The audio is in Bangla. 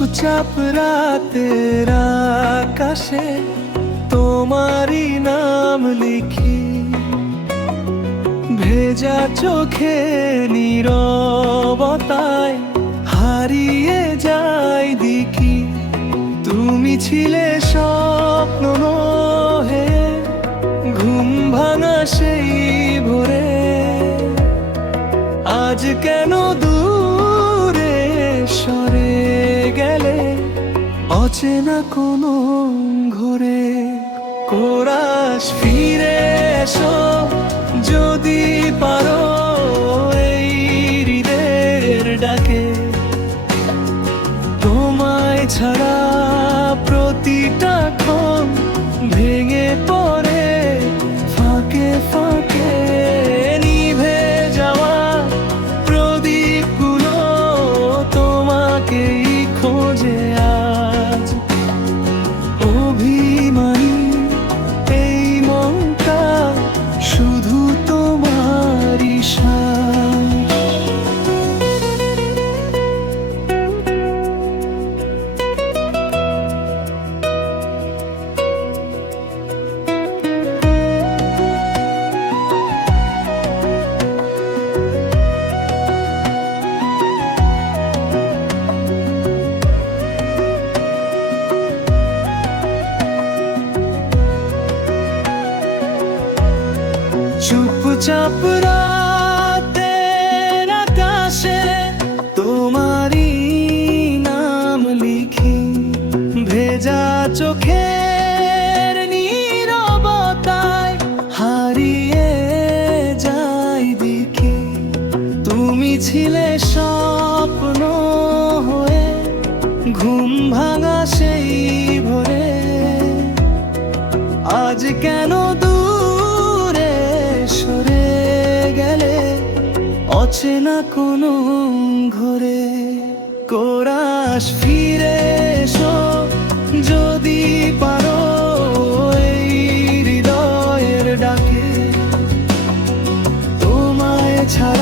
চুপচাপ রাতের আকাশে তোমারই নাম লিখি, ভেজা চোখে নীরবতায় হারিয়ে যাই দেখি। তুমি ছিলে স্বপ্ন নহে, ঘুম ভাঙা সেই ভোরে। আজ কেন দূরে সরে গেলে অচেনা কোনো ঘোরে। কোরাস ফিরে এসো যদি পারো এই হৃদয়ের ডাকে। তোমায় ছাড়া প্রতিটা ক্ষণ ভেঙে পড়ে ফাঁকে ফাঁকে। নিভে যাওয়া প্রদীপগুলো তোমাকেই খোঁজে আজ। অভিমানী এই মনটা শুধু তোমারই সাথ। চুপচাপ রাতের আকাশে তোমারই নাম লিখি, ভেজা চোখের নীরবতায় হারিয়ে যাই দেখি। তুমি ছিলে স্বপ্ন হয়ে, ঘুম ভাঙা সেই ভোরে। আজ কেন দূরে সরে গেলে অচেনা কোনো ঘোরে। কোরাস ফিরে এসো যদি পারো এই হৃদয়ের ডাকে। তোমায় ছাড়া